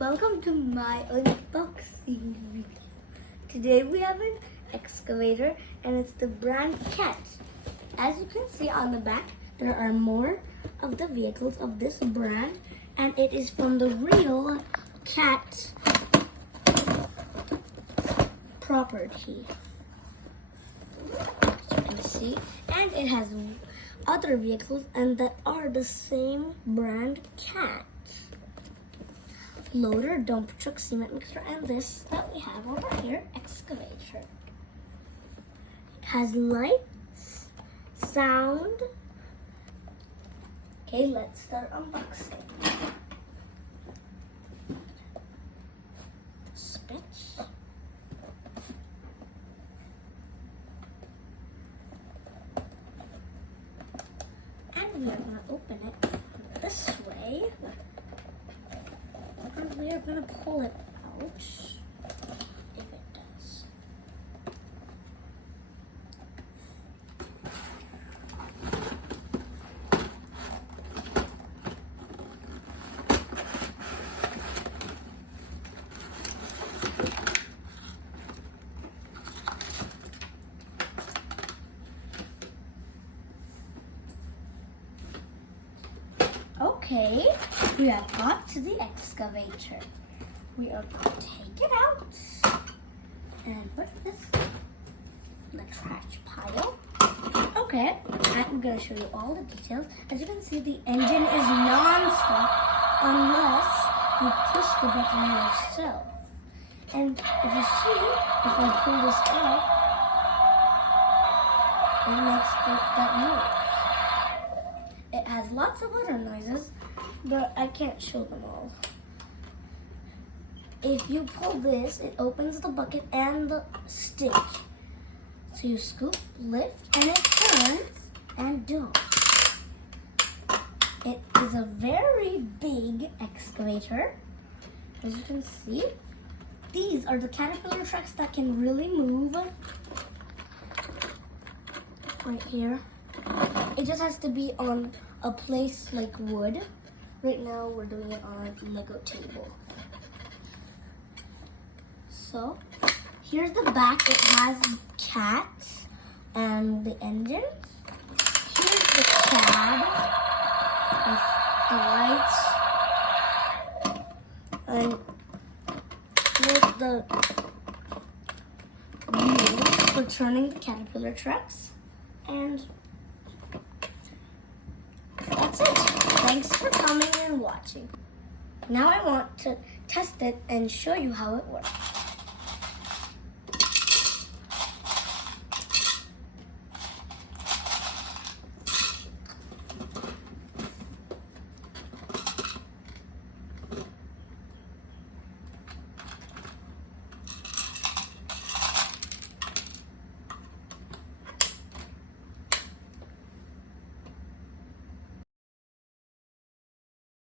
Welcome to my unboxing video. Today we have an excavator and it's the brand Cat. As you can see on the back, there are more of the vehicles of this brand and it is from the real Cat property. As you can see, and it has other vehicles and that are the same brand Cat. Loader, dump truck, cement mixer, and this that we have over here, excavator. It has lights, sound. Okay, let's start unboxing. The switch. And we are going to open it this way. And we are going to pull it out, if it does. Okay, we have got to the excavator. We are going to take it out and put this in the trash pile. Okay, I'm going to show you all the details. As you can see, the engine is non-stop unless you push the button yourself. And if you see, if I pull this out, it makes that noise. It has lots of other noises, but I can't show them all. If you pull this, it opens the bucket and the stick. So you scoop, lift, and it turns and dumps. It is a very big excavator. As you can see, these are the Caterpillar trucks that can really move. Right here. It just has to be on a place like wood. Right now we're doing it on a Lego table. So here's the back. It has Cat and the engine. Here's the cab with the lights. And here's the wheels for turning the Caterpillar trucks. And that's it. Thanks for coming and watching. Now I want to test it and show you how it works.